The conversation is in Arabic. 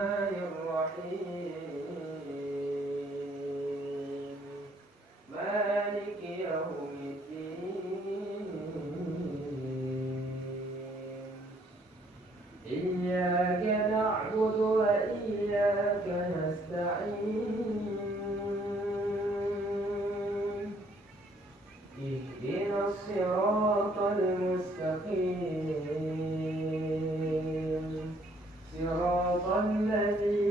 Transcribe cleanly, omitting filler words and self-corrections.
الرحيم مالك يوم الدين إياك نعبد وإياك نستعين اهدنا الصراط المستقيم صراط الذين